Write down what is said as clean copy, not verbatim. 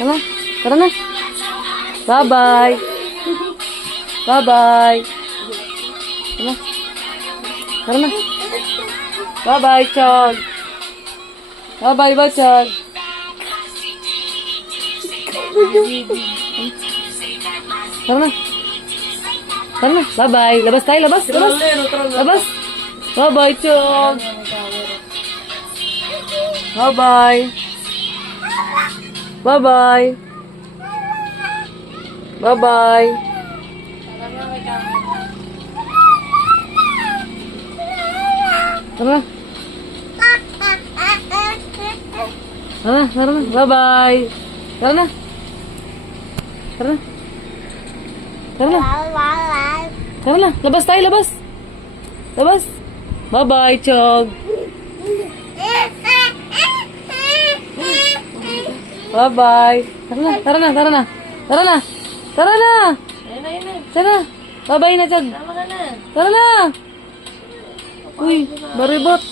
Tara na. Tara na. Bye-bye. Bye-bye. Tara na. Tara na. Bye-bye, Chog. Bye-bye, Chog. Tara na. Tara na. Bye-bye. Labas tayo, labas. Labas. Labas. Bye-bye, Chog. Bye-bye. Bye-bye. Bye-bye. Tara na. Tara na, tara na. Bye-bye. Tara na. Tara na. Tara na. Tara na. Labas tayo, labas. Labas. Bye-bye, Chog. Bye-bye. Tara na, tara na, tara na. Tara na. Tara na. Tara na. Bye-bye na, Chog. Tara na. Uy, maribot.